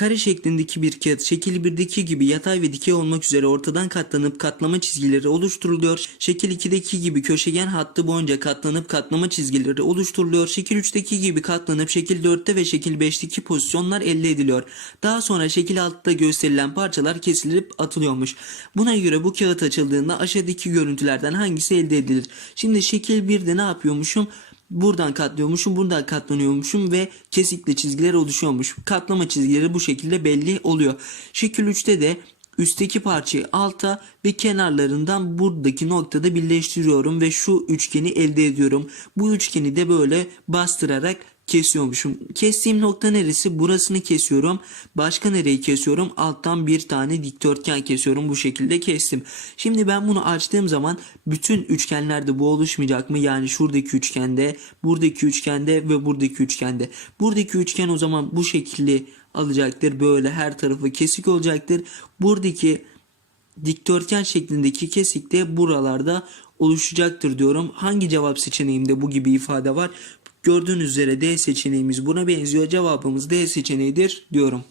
Kare şeklindeki bir kağıt şekil 1'deki gibi yatay ve dikey olmak üzere ortadan katlanıp katlama çizgileri oluşturuluyor. Şekil 2'deki gibi köşegen hattı boyunca katlanıp katlama çizgileri oluşturuluyor. Şekil 3'teki gibi katlanıp şekil 4'te ve şekil 5'teki pozisyonlar elde ediliyor. Daha sonra şekil 6'da gösterilen parçalar kesilip atılıyormuş. Buna göre bu kağıt açıldığında aşağıdaki görüntülerden hangisi elde edilir? Şimdi şekil 1'de ne yapıyormuşum? Buradan katlıyormuşum, buradan katlanıyormuşum ve kesikli çizgiler oluşuyormuş. Katlama çizgileri bu şekilde belli oluyor. Şekil 3'te de üstteki parçayı alta ve kenarlarından buradaki noktada birleştiriyorum ve şu üçgeni elde ediyorum. Bu üçgeni de böyle bastırarak kesiyormuşum. Kestiğim nokta neresi? Burasını kesiyorum. Başka nereyi kesiyorum? Alttan bir tane dikdörtgen kesiyorum. Bu şekilde kestim. Şimdi ben bunu açtığım zaman bütün üçgenlerde bu oluşmayacak mı? Yani şuradaki üçgende, buradaki üçgende ve buradaki üçgende. Buradaki üçgen o zaman bu şekilde alacaktır. Böyle her tarafı kesik olacaktır. Buradaki dikdörtgen şeklindeki kesik de buralarda oluşacaktır diyorum. Hangi cevap seçeneğimde bu gibi ifade var? Gördüğünüz üzere D seçeneğimiz buna benziyor. Cevabımız D seçeneğidir diyorum.